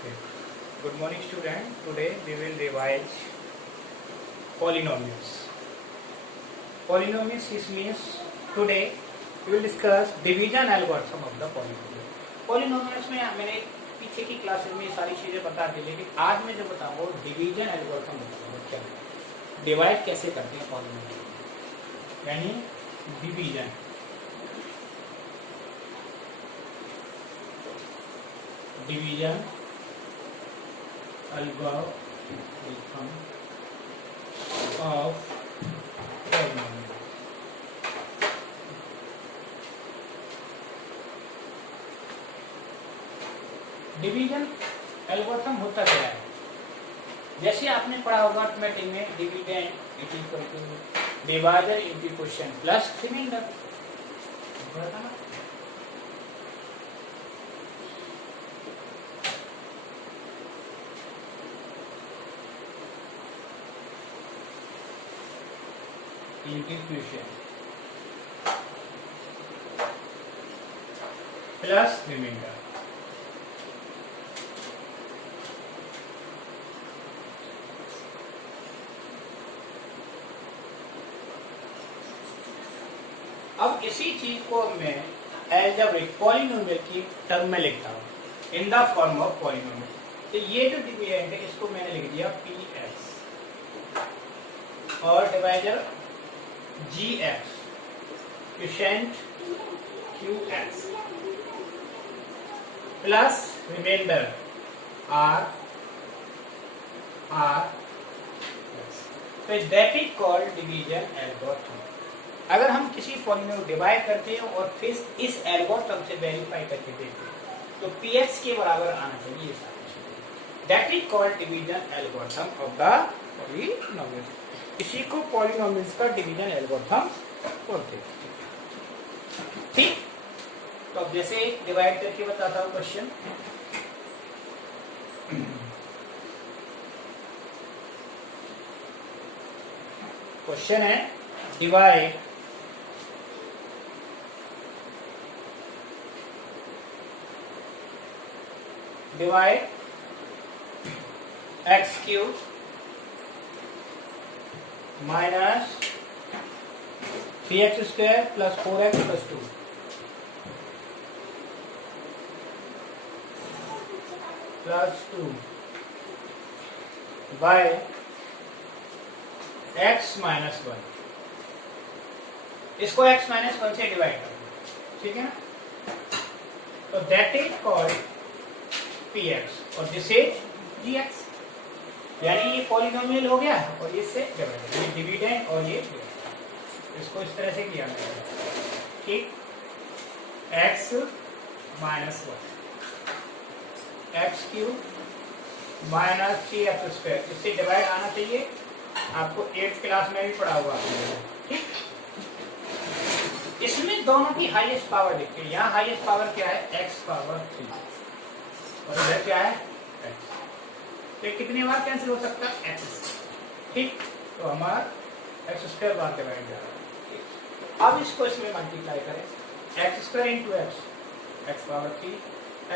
Okay. Good morning, student. Today we will revise polynomials. Polynomials this means today we will discuss division algorithm of the polynomial. Polynomials में मैंने पीछे की classes में सारी चीजें बता दी, लेकिन आज मैं जो बताऊंगा वो डिवीजन एल्गोरिथम बताऊंगा। क्या डिवाइड कैसे करते हैं पॉलिनोमियल, यानी division. Division algorithm of polynomial। Division algorithm होता क्या है? जैसे आपने पढ़ा होगा अर्थमेटिक में, dividend is equal to divider into question plus remainder. Integration plus remainder. अब इसी चीज को मैं एल्जेब्रिक पॉलिनोमियल की टर्म में लिखता हूं in the form of polynomial. तो ये जो डिविडेंड है इसको मैंने लिख दिया px और divider gx, quotient qx plus remainder r। तो that is called division algorithm. अगर हम किसी पॉलिनोमियल डिवाइड करते हैं और फिर इस एल्गोरिथम से वेरीफाई करके देखते हैं तो px के बराबर आना चाहिए। That is called division algorithm of the polynomial. इसी को पॉलिनोमियल्स का डिवीजन एल्गोरिथम बोलते हैं। ठीक, तो अब जैसे डिवाइड करके बताता हूं क्वेश्चन। क्वेश्चन है divide x cube minus 3x square plus 4x plus 2 plus 2 by x minus 1। इसको x माइनस 1 से डिवाइड करो, ठीक है ना? तो दैट इज कॉल्ड px और दिस इज gx, यानी ये पॉलिनोमियल हो गया और इससे डिवाइड, ये डिविडेंड और ये इसको इस तरह से किया गया, ठीक। x minus 1 x cube minus 3x square, इससे डिवाइड आना चाहिए। आपको 8th क्लास में भी पढ़ा हुआ, ठीक। इसमें दोनों की हाईएस्ट पावर देखते हैं। यहाँ हाईएस्ट पावर क्या है? x पावर 3 और इधर क्या है? x। तो कितनी बार कैंसिल हो सकता है? x, ठीक। तो हमारा x स्क्वायर बार डिवाइड जा रहा है। अब इसको इसमें मल्टीप्लाई करें, x square into x power 3,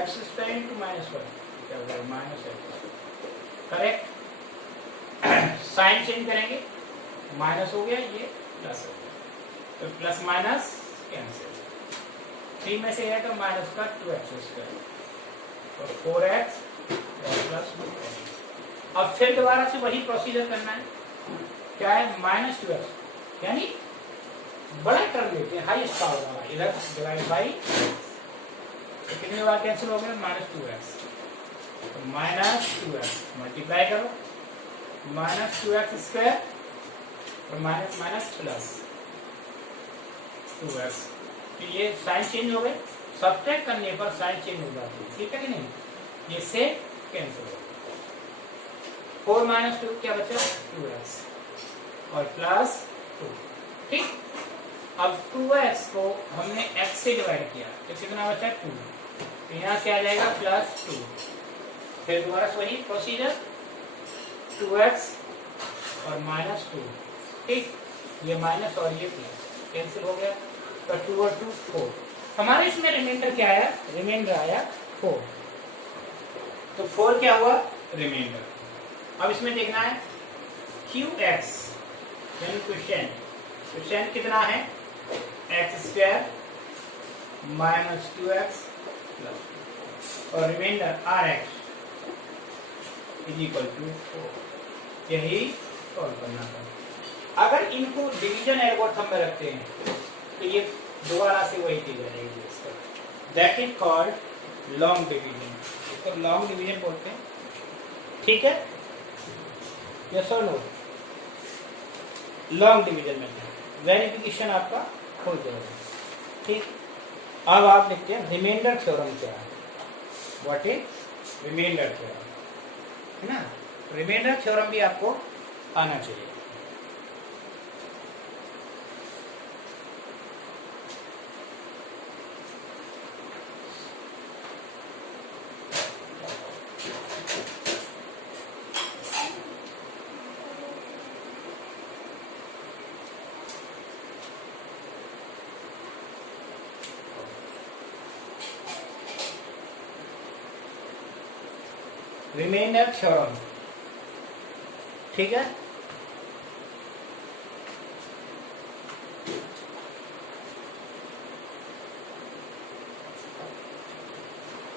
x square into minus 1 क्या हो जाएगा? Minus x। Correct. Sign change करेंगे, माइनस हो गया, ये प्लस हो गया, तो प्लस माइनस कैंसिल। 3 में से है तो माइनस का 2x स्क्वायर और 4x प्लस 2। अब फिर दोबारा से वही प्रोसीजर करना है। क्या है? माइनस 2x, यानी बड़ा कर लेते हैं, हाईएस्ट पावर वाला, इधर डिवाइड बाई, तो कितने बार कैंसिल हो गया? Minus 2x। तो माइनस 2x मल्टीप्लाई करो, माइनस 2x स्क्वायर और माइनस माइनस प्लस 2x। तो ये साइन चेंज हो गए, सब्ट्रैक्ट करने पर साइन चेंज हो जाती है, ठीक है कि नहीं? ये से कैंसिल हो गया। 4 माइनस 2 क्या बचा? 2x और प्लस 2, ठीक। अब 2x को हमने x से डिवाइड किया तो कितना बचा? 2। तो यहाँ क्या आ जाएगा? प्लस 2। फिर दोबारा से वही प्रोसीजर, 2x और माइनस 2, ठीक। ये माइनस और ये प्लस कैंसिल हो गया, तो 2 और 2 4। हमारे इसमें रिमाइंडर क्या आया? रिमाइंडर आया 4। तो 4 क्या हुआ, रिमाइंडर। अब इसमें देखना है QX यानी क्वेश्चन, क्वेश्चन कितना है, x² - 2x और रिमाइंडर RX = 4। यही सॉल्व करना था। अगर इनको डिवीजन एल्गोरिथम में रखते हैं तो ये दोबारा से वही चीज रहेगी, that is called long division. इसको लॉन्ग डिवीजन बोलते हैं, ठीक है, यस और नो। लॉन्ग डिवीजन में वेरिफिकेशन आपका हो जाएगा, ठीक। अब आप देखते हैं रिमाइंडर थ्योरम क्या है, व्हाट इज रिमाइंडर थ्योरम, है ना। रिमाइंडर थ्योरम भी आपको आना चाहिए। रिमाइंडर थ्योरम, ठीक है।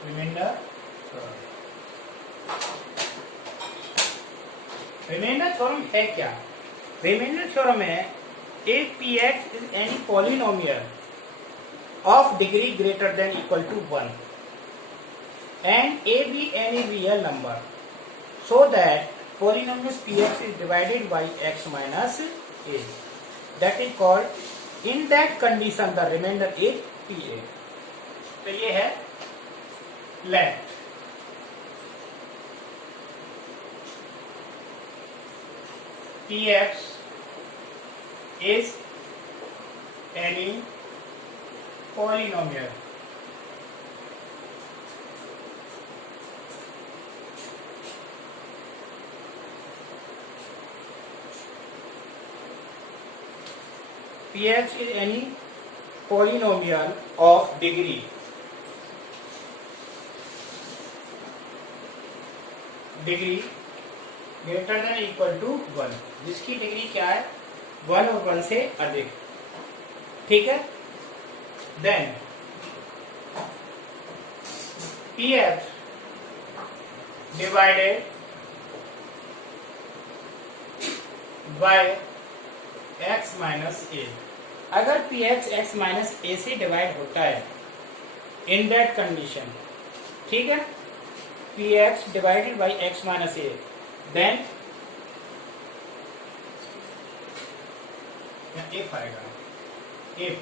रिमाइंडर थ्योरम है क्या, रिमाइंडर थ्योरम है if Px is any polynomial of degree greater than equal to 1 and A be any real number so that polynomial Px is divided by x minus a, that is called, in that condition the remainder is Pa। तो ये है length, Px is any polynomial Px is any polynomial of degree greater than equal to 1, जिसकी degree क्या है 1 और 1 से अधिक, ठीक है। Then Px divided by x minus a, अगर Px x माइनस ए से डिवाइड होता है इन दैट कंडीशन, ठीक है, Px divided by x minus a, then if आएगा, if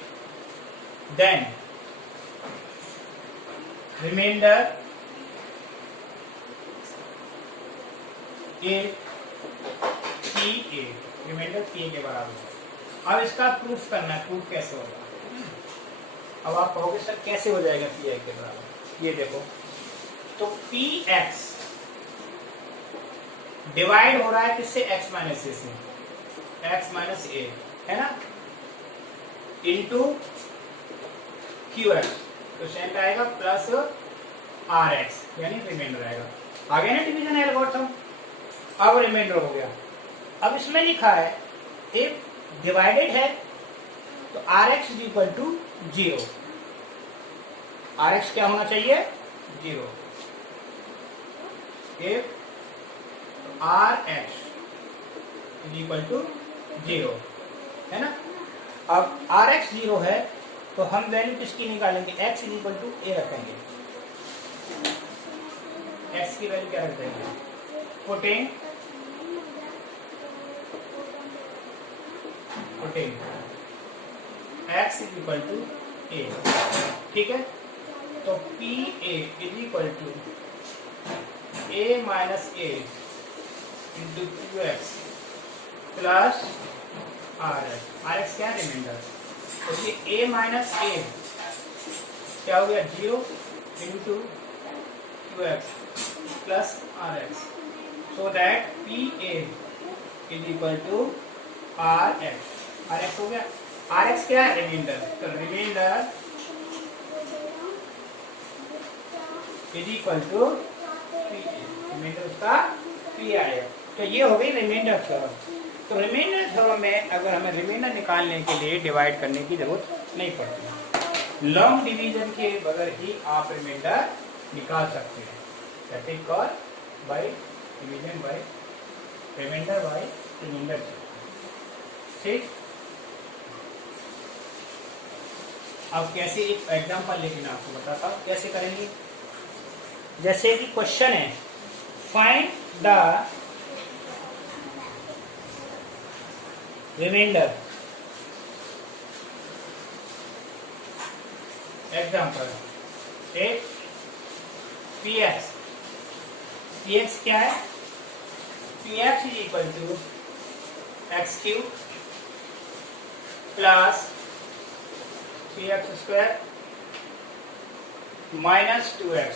then remainder is PA, remainder PA के बराबर है। अब इसका प्रूफ करना है, प्रूफ कैसे होगा। अब आप कहोगे सर कैसे हो जाएगा PA के बराबर, ये देखो, तो Px डिवाइड हो रहा है किससे, x माइनस ए से, x माइनस ए है ना, इंटू QX, तो सेंट आएगा प्लस RX यानी रिमाइंडर आएगा। आगे ना डिवीजन एल्गोरिथम, अब रिमाइंडर हो गया। अब इसमें लिखा है if डिवाइडेड है तो RX is equal to 0, RX क्या होना चाहिए 0, if RX is equal to 0, है ना। अब RX 0 है तो हम वैल्यू किसकी निकालेंगे, x is equal to a रखेंगे, x की वैल्यू क्या रख देंगे, putting x is equal to a, ठीक है। तो PA is equal to a minus a into QX plus RX क्या रिमाइंडर, तो ये a माइनस ए क्या हो गया 0 into QX plus RX, so that PA is equal to RX हो गया। RX क्या है रिमाइंडर, तो remainder is equal to remainder उसका पी आएगा। तो ये हो गई रिमाइंडर थ्योरम। तो रिमाइंडर थ्योरम में अगर हमें रिमाइंडर निकालने के लिए डिवाइड करने की जरूरत नहीं पड़ती, लॉन्ग डिवीजन के बगैर ही आप रिमाइंडर निकाल सकते हैं। That is called by division by remainder by remainder. ठीक, अब कैसे एक एग्जांपल लेके मैं आपको बताता हूं कैसे करेंगे। जैसे कि क्वेश्चन है, फाइंड द रिमाइंडर। एग्जांपल एक px, px क्या है? px is equal to x cube plus 3x square minus 2x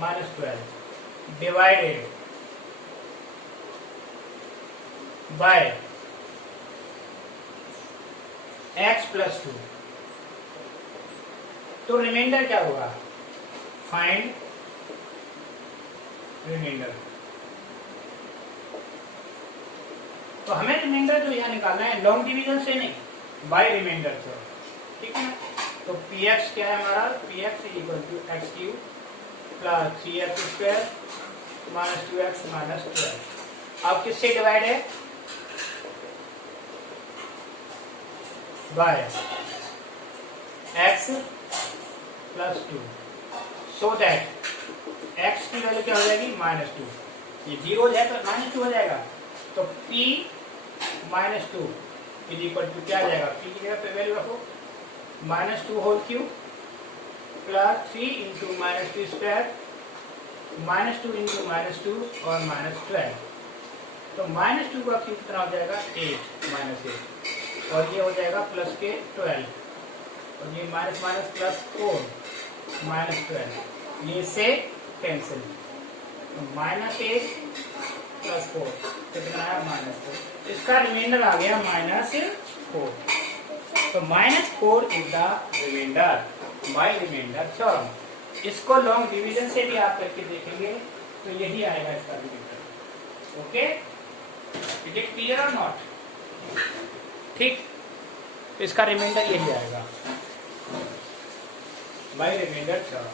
minus 12 divided by x plus 2। तो रिमाइंडर क्या होगा? Find remainder. तो हमें रिमाइंडर जो यहाँ निकालना है लॉन्ग डिवीजन से नहीं, बाय रिमाइंडर से, ठीक है ना। तो px क्या है हमारा? px is equal to x cube plus 3x square minus 2x minus 12। अब किससे डिवाइड है? By x plus 2, so that x की वैल्यू क्या हो जाएगी? माइनस 2। ये 0 हो जाए तो माइनस 2 हो जाएगा। तो p minus 2 is equal to क्या आ जाएगा? p की जगह पे वैल्यू रखो minus 2 whole cube plus 3 into minus 2 square minus 2 into minus 2 और माइनस 12। तो माइनस 2 का क्यूब कितना हो जाएगा? 8 माइनस 8, और ये हो जाएगा प्लस के 12, और ये माइनस माइनस प्लस 4 माइनस 12, ये से कैंसिल। तो माइनस 8 प्लस 4 कितना है? माइनस 4। इसका रिमाइंडर आ गया माइनस 4। तो minus 4 is the remainder by remainder theorem. इसको लॉन्ग डिवीजन से भी आप करके देखेंगे तो यही आएगा इसका remainder. Okay, is it clear or not? ठीक, तो इसका रिमाइंडर यही आएगा by remainder theorem.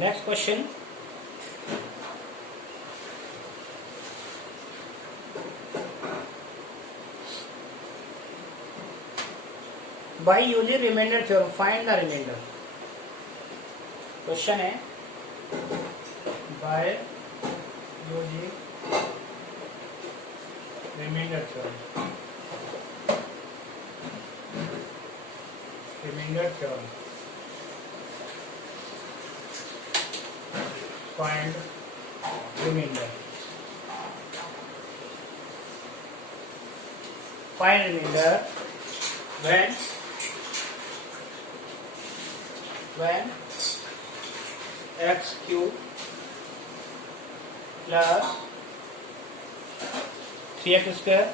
Next question. By using remainder theorem, find the remainder. Question है, by using remainder theorem, remainder theorem. Find remainder. Find remainder when x cube plus 3x square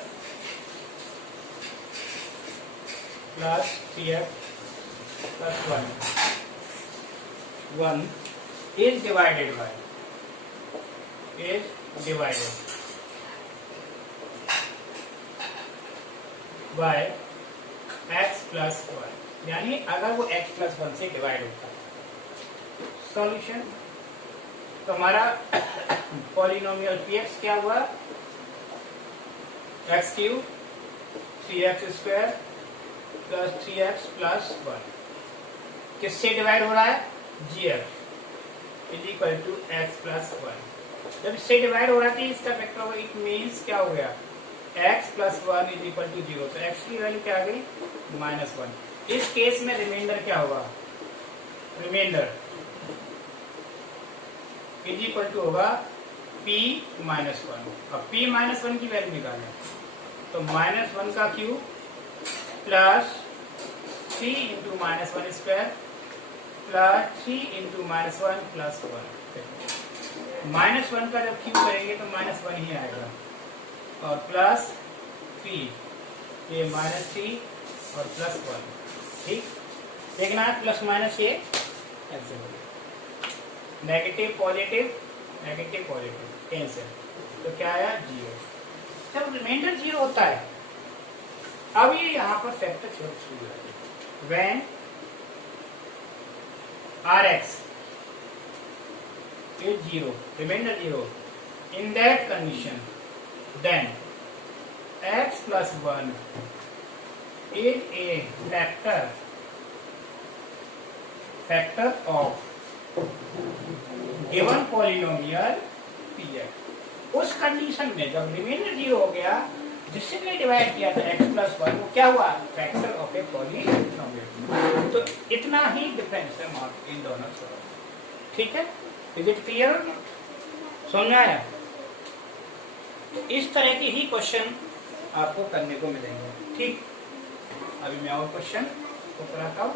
plus 3x plus 1 is divided by x plus 1, यानी अगर वो x plus 1 से divide होता है। Solution, तो हमारा polynomial px क्या हुआ? x cube 3x square plus 3x प्लस 1 किससे डिवाइड हो रहा है? gf is equal to x plus 1। जब इससे डिवाइड हो रहा है इसका फैक्टर होगा, इट मीन्स क्या हो गया? x plus 1 is equal to 0। तो x की वैल्यू क्या आ गई? माइनस 1। इस केस में रिमाइंडर क्या होगा? रिमाइंडर इज इक्वल टू होगा p माइनस वन। अब p माइनस वन की वैल्यू निकालें तो माइनस वन का cube plus 3 into minus one square plus 3 into minus one plus one. Minus one का जब क्यूब करेंगे तो माइनस वन ही आएगा और प्लस 3, ये माइनस 3 और प्लस वन। ठीक, देखना है प्लस माइनस ये कैंसिल हो गया, नेगेटिव पॉजिटिव कैंसिल, तो क्या आया 0। जब रिमाइंडर 0 होता है अब ये यहाँ पर फैक्टर शुरू हो जाती है। When Rx is 0, remainder 0, in that condition then x plus 1 is a factor of given polynomial px। उस कंडीशन में जब रिमाइंडर 0 हो गया, जिससे भी डिवाइड किया था x प्लस 1, वो क्या हुआ, फैक्टर ऑफ ए पॉलीनोमियल। तो इतना ही डिफरेंस है मार्क इन दोनों से। ठीक है, इज इट क्लियर? समझ में आया? इस तरह के ही क्वेश्चन आपको करने को मिलेंगे। ठीक, अभी मैं और क्वेश्चन को कराता हूँ।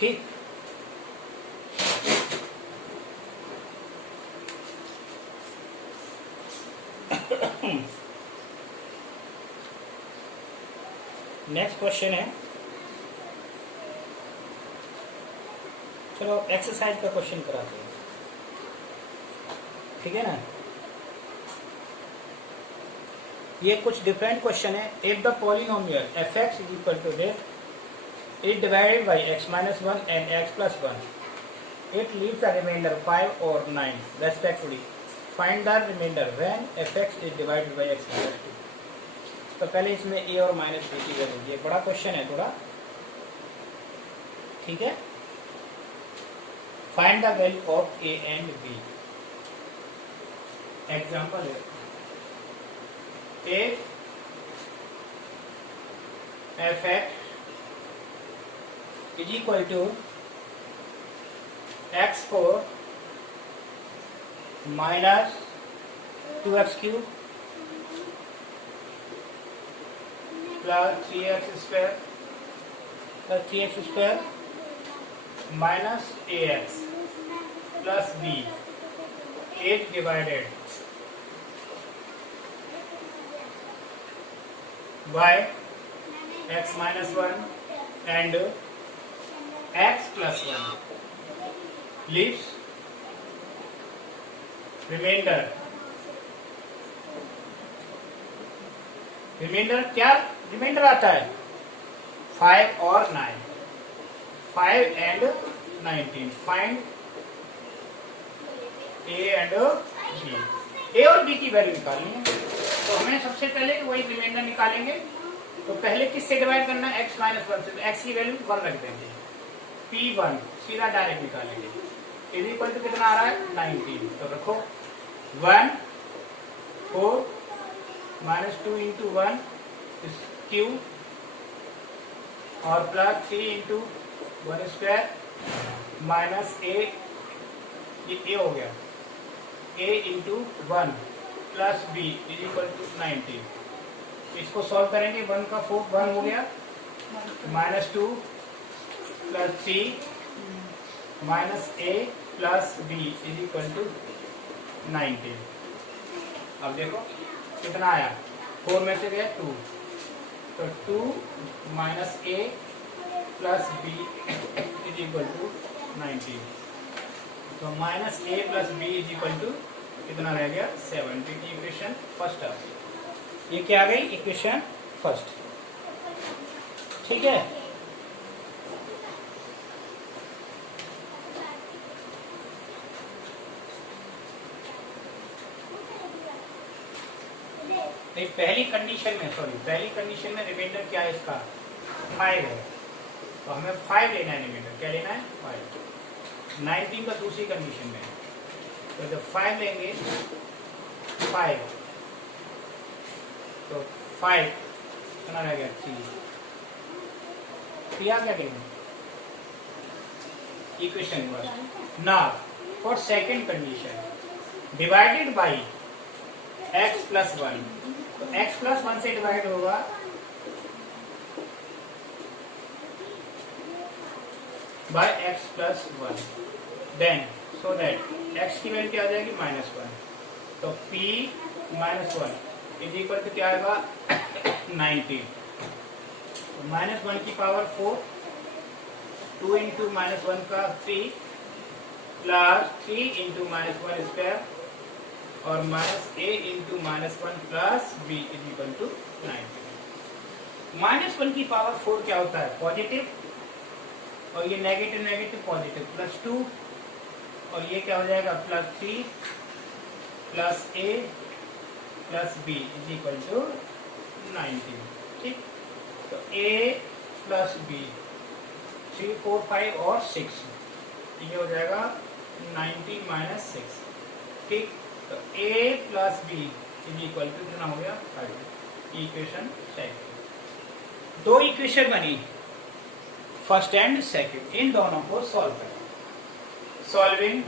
ठीक, नेक्स्ट क्वेश्चन है, चलो एक्सरसाइज का क्वेश्चन कराते हैं। ठीक है ना, ये कुछ डिफरेंट क्वेश्चन है। If the polynomial fx is equal to this is divided by x minus 1 and x plus 1, it leaves the remainder 5 or 9 respectively. Find the remainder when fx is divided by x minus 2। तो पहले इसमें a और minus b की value, ये बड़ा question है थोड़ा। ठीक है, find the value of a and b। Example है fx is equal to x4 minus 2x cube plus 3x square minus ax plus b is divided by x minus 1 and x plus 1 leaves remainder क्या reminder आता है 5 और 9, 5 and 19। Find a and b, a और b की value निकालनी है। तो हमें सबसे पहले वही रिमाइंडर निकालेंगे। तो पहले किससे डिवाइड करना है, x माइनस 1 से, तो x की वैल्यू 1 रख देंगे, P1 सीधा डायरेक्ट निकालेंगे। इज इक्वल टू कितना आ रहा है 19, तो रखो 1 4 माइनस 2 इंटू 1 क्यूब और plus 3 into 1 square minus a, ये a हो गया, a into 1 plus b is equal to 19। इसको सॉल्व करेंगे, 1 का 4 1 हो गया, minus 2 plus 3 minus a plus b is equal to 19। अब देखो कितना आया, 4 में से गया 2, तो 2 minus a plus b is equal to 19। तो minus a plus b is equal to कितना रह गया 70 की इक्वेशन फर्स्ट आ गई। ये क्या आ गई, इक्वेशन फर्स्ट। ठीक है, पहली कंडीशन में रिमाइंडर क्या है इसका 5 है, तो हमें 5 लेना है एलिमेंटर। क्या लेना है? 5। 19 का दूसरी कंडीशन में, तो जब 5 लेंगे 5, तो 5 कितना रह गया? 3। क्या करेंगे? Equation first. Now for second condition divided by x plus 1, तो x प्लस 1 से डिवाइड होगा by x plus 1, then so that x की वैल्यू क्या आ जाएगी? -1। तो p -1 इज इक्वल टू क्या आएगा? 19। तो -1 की पावर 4, 2 इंटू -1 का 3 प्लस 3 इंटू -1 स्क्वायर और -a into -1 plus b is equal to 19। -1 की पावर 4 क्या होता है? पॉजिटिव, और ये नेगेटिव नेगेटिव पॉजिटिव, +2, और ये क्या हो जाएगा? +3 plus a plus b is equal to 19। ठीक, तो a प्लस b 3, 4, 5 और 6, ये हो जाएगा 90 - 6। ठीक, तो a plus b is equal to कितना हो गया? 5। Equation second. 2 इक्वेशन बनी, फर्स्ट एंड सेकंड, इन दोनों को सॉल्व करें। Solving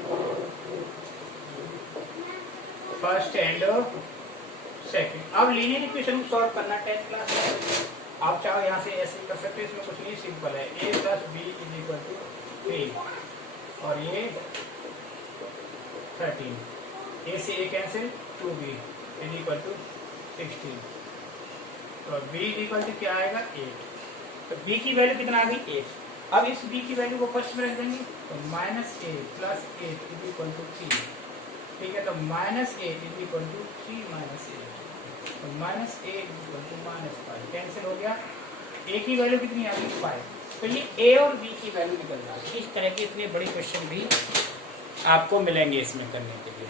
first and second. अब लीनियर इक्वेशन को सॉल्व करना 10th क्लास में, आप चाहो यहाँ से ऐसे कर सकते हैं, इसमें कुछ नहीं, सिंपल है। a plus b is equal to 3 और ये 13, a से a cancel, 2b is equal to 16, तो b इज इक्वल टू क्या आएगा? 8। तो b की वैल्यू कितना आ गई? 8। अब इस b की वैल्यू को फर्स्ट में रख देंगे, तो -a plus 8 is equal to 3। ठीक है, तो -8 इज इक्वल टू 3 - 8, तो -8 इज इक्वल टू -5 कैंसिल हो गया। a की वैल्यू कितनी आ गई? 5। तो ये a और b की वैल्यू निकल जाएगी। इस तरह के इतने बड़े क्वेश्चन भी आपको मिलेंगे इसमें करने के लिए।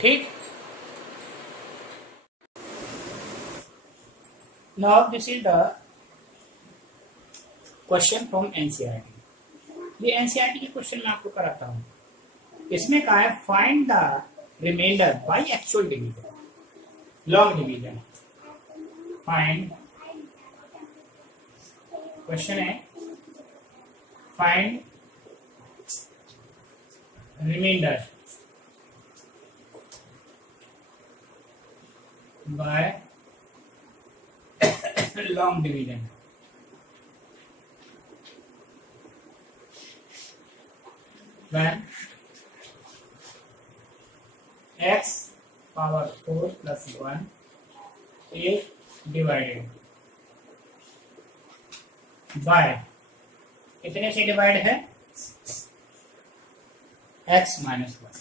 ठीक, now this is the question from NCERT. ये एनसीईआरटी के क्वेश्चन मैं आपको कराता हूँ। इसमें कहा है find the remainder by actual division, long division. Find, question है find remainder by long division. when x power 4 plus 1 is divided by, कितने से डिवाइड है? x minus 1,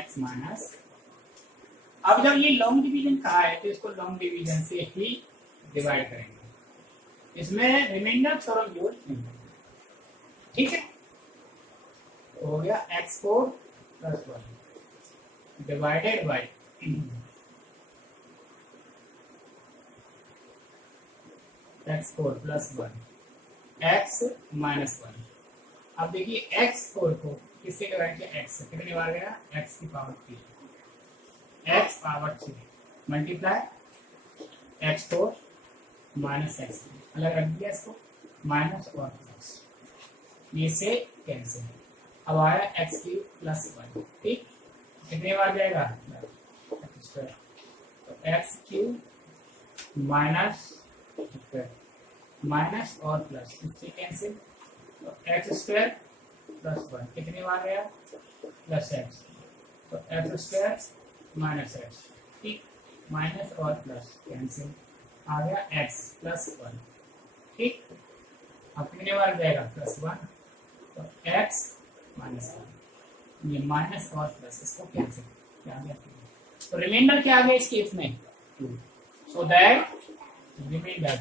x minus. अब जब ये लॉन्ग डिवीजन कहा है तो इसको लॉन्ग डिवीजन से ही डिवाइड करेंगे, इसमें रिमाइंडर थ्योरम यूज नहीं करेंगे। ठीक है, हो गया x4 plus 1 divided by x4 plus 1 x minus 1। अब देखिए x4 को किससे डिवाइड किया? x से। कितनी बार गया? x की power 3, x power 3 multiply x4 minus x, अलग रख दिया इसको, माइनस और प्लस, ये से कैंसिल। अब आया x3 प्लस 1। ठीक, कितने बार जाएगा? तो x3 माइनस माइनस और प्लस, इससे कैंसिल, तो x² प्लस 1 कितनी बार गया? प्लस x, तो x² माइनस x। ठीक, माइनस और प्लस कैंसिल, आ गया x प्लस 1। ठीक, अब कितने बार जाएगा? प्लस 1, तो x माइनस 1, ये माइनस और प्लस, इसको कैंसिल, क्या आ गया? तो रिमाइंडर क्या आ गया इस केस में? 2। So that remainder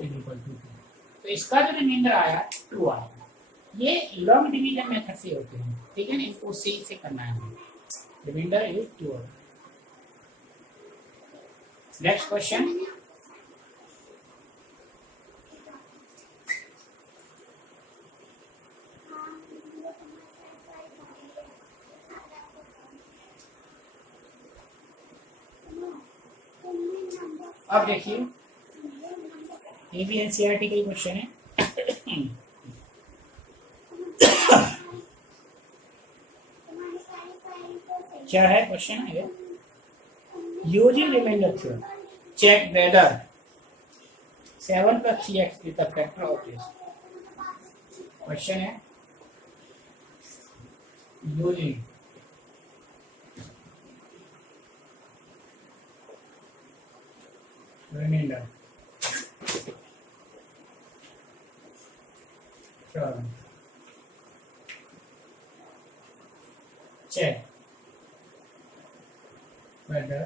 equal to 2। तो इसका जो रिमाइंडर आया 2 आया। ये लॉन्ग डिवीजन मेथड से होते हैं। ठीक है ना, इसको सी से करना है हमें। Reminder is 2। नेक्स्ट क्वेश्चन, अब देखिए, ये भी एनसीईआरटी का ही क्वेश्चन है। क्या है क्वेश्चन है? Using remainder theorem check whether 7 + 3x is the factor of this. Question है using remainder theorem check whether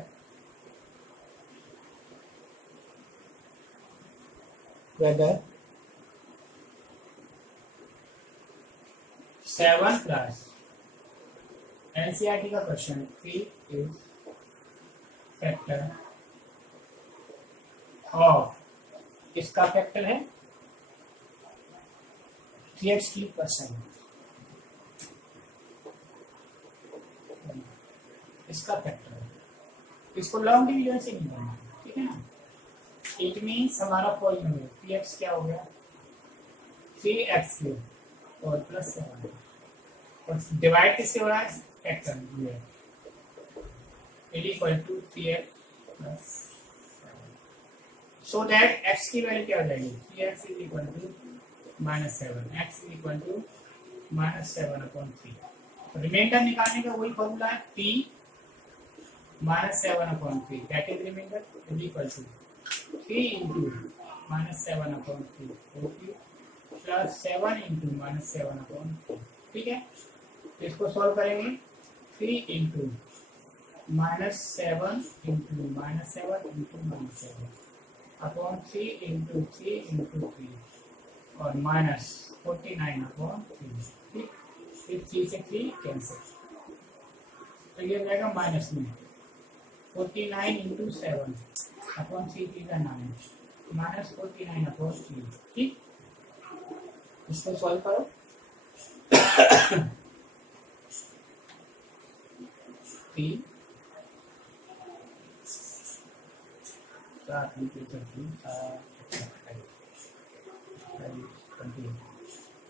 seven plus NCERT का क्वेश्चन 3 इज फैक्टर ऑफ, किसका फैक्टर है? 3x³ इसका फैक्टर है। इसको लॉन्ग डिवीजन से नहीं करना, ठीक है ना। इट मीन्स हमारा पॉलिनोमियल 3x क्या हो गया? 3x³ और +7 और डिवाइड किससे हो रहा है? फैक्टर ये it equal to 3x+7 so that x की वैल्यू क्या हो जाएगी? 3x is equal to -7, x is equal to -7/3। Remainder निकालने का वही फॉर्मूला है, p -7/3 that is remainder is equal to 3 × -7/3 plus 7 × -7/3। ठीक है, तो इसको सॉल्व करेंगे। 3 × -7 × -7 × -7 अपॉन 3 × 3 × 3 और -49/3। ठीक, फिर 3 से 3 कैंसिल, तो ये हो जाएगा माइनस में 49 × 7 अपॉन 3 3 का 9 -49/3। ठीक, इसको सॉल्व करो। ठीक,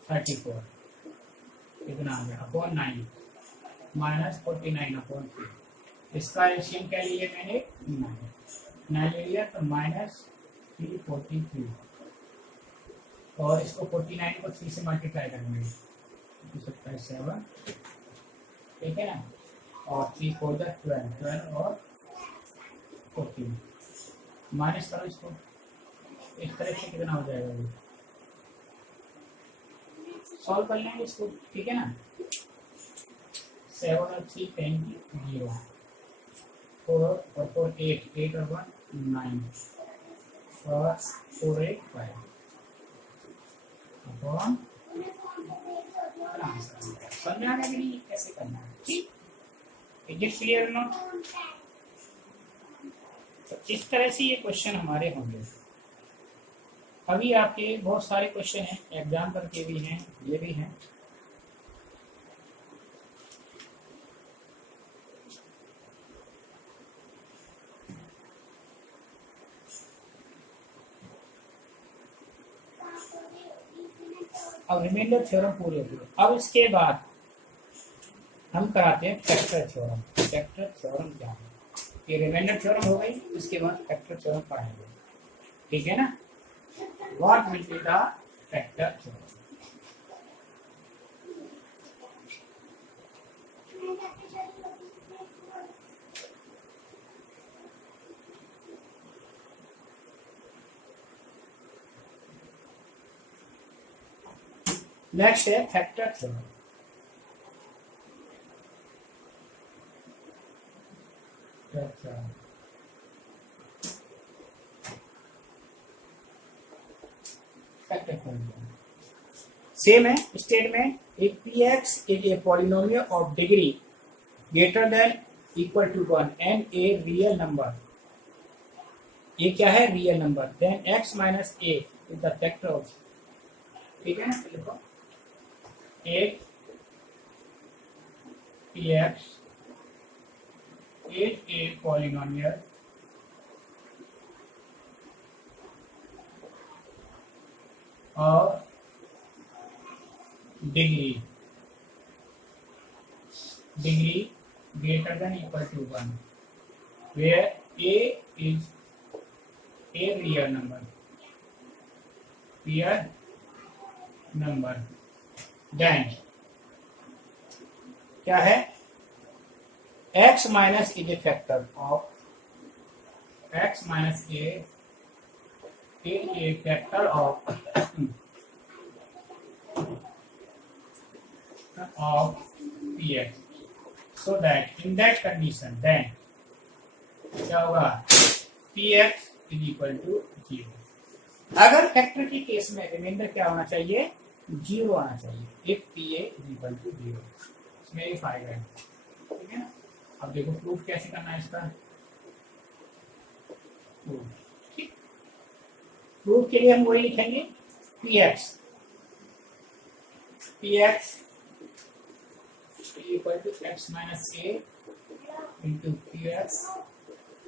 34 कितना आ गया? अपॉन 9 -49/3। इसका एलसीएम क्या लिया मैंने? 9 ले लिया, तो -343 और इसको 49 को 3 से मल्टीप्लाई करेंगे तो सकता है 7, ठीक है ना, और 3 4 12 और 14 माइनस करो इसको, इस तरह से कितना हो जाएगा? ये सॉल्व कर लेंगे इसको, ठीक है ना। 7 और 3 10 0 4 और 4 8 8 और 1 9 और 4 8 5 अपॉन समझ आ गया कि नहीं कैसे करना है? ठीक, इज इट क्लियर नॉट? तो इस तरह से ये क्वेश्चन हमारे होंगे। अभी आपके बहुत सारे क्वेश्चन हैं, एग्जाम करके भी हैं, ये भी हैं। अब रिमाइंडर थ्योरम पूरे हुए। अब इसके बाद हम कराते हैं फैक्टर थ्योरम। फैक्टर थ्योरम क्या है? ये रिमाइंडर थ्योरम हो गई, इसके बाद फैक्टर थ्योरम पढ़ाएंगे, ठीक है ना। What will be the factor theorem? Next है फैक्टर थ्योरम। सेम है स्टेटमेंट, एक px is a polynomial of degree greater than equal to 1 and a real number। ये क्या है? Real number. Then x minus a is the factor of, ठीक है ना। लिखो एक px is a polynomial और degree greater than equal to 1, where a is a real number, then क्या है, x minus is a factor of x minus a is a factor of px, so that in that condition then क्या होगा, px is equal to 0। अगर factor के case में reminder क्या होना चाहिए, 0 आना चाहिए, if pa is equal to 0, इसमें ये फायदा है, ठीक है ना। अब देखो प्रूफ कैसे करना है इसका, ठीक, प्रूफ के लिए हम वही लिखेंगे, px equal to x minus a into qx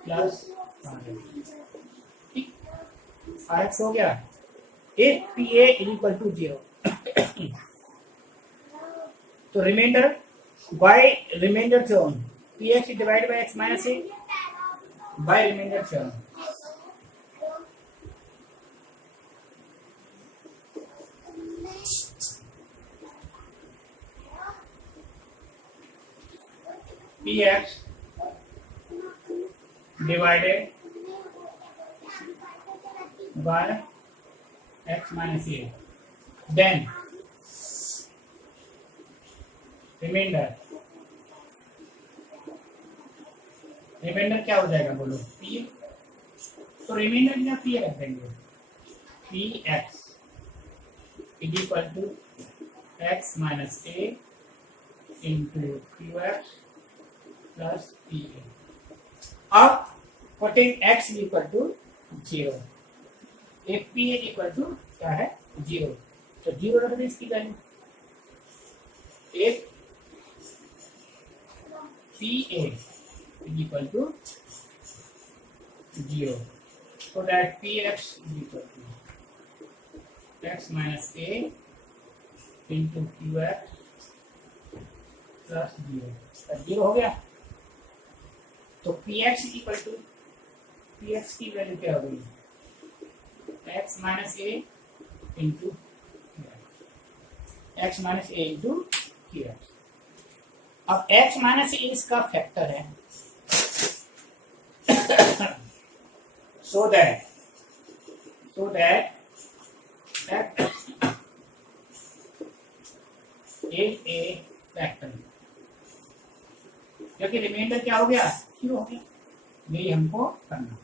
plus ठीक, x हो गया, if pa इक्वल टू 0 तो remainder by remainder theorem, px divide by x minus a by remainder theorem, px divided by x minus a, then remainder क्या हो जाएगा बोलो, p, तो reminder या p रख देंगे, px is equal to x minus a into qx plus pa। अब putting x equal to 0, if pa equal to क्या है 0, तो 0 रख दें इसकी value, if pa is equal to 0, so that px is equal to x minus a into qx plus 0, 0 हो गया, तो px is equal to, px की वैल्यू क्या हो गई, x minus a into x minus a into qx। अब x minus ए इसका factor है, सो that x is a factor, क्योंकि रिमाइंडर क्या हो गया, 0 हो गया, यही हमको करना।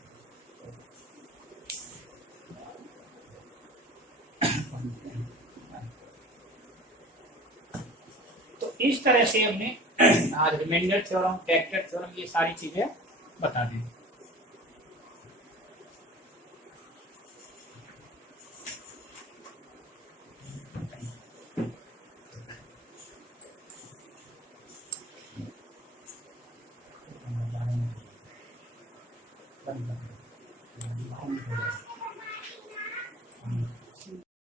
तो इस तरह से हमने आज रिमाइंडर थ्योरम, फैक्टर थ्योरम, ये सारी चीजें बता दी। बंद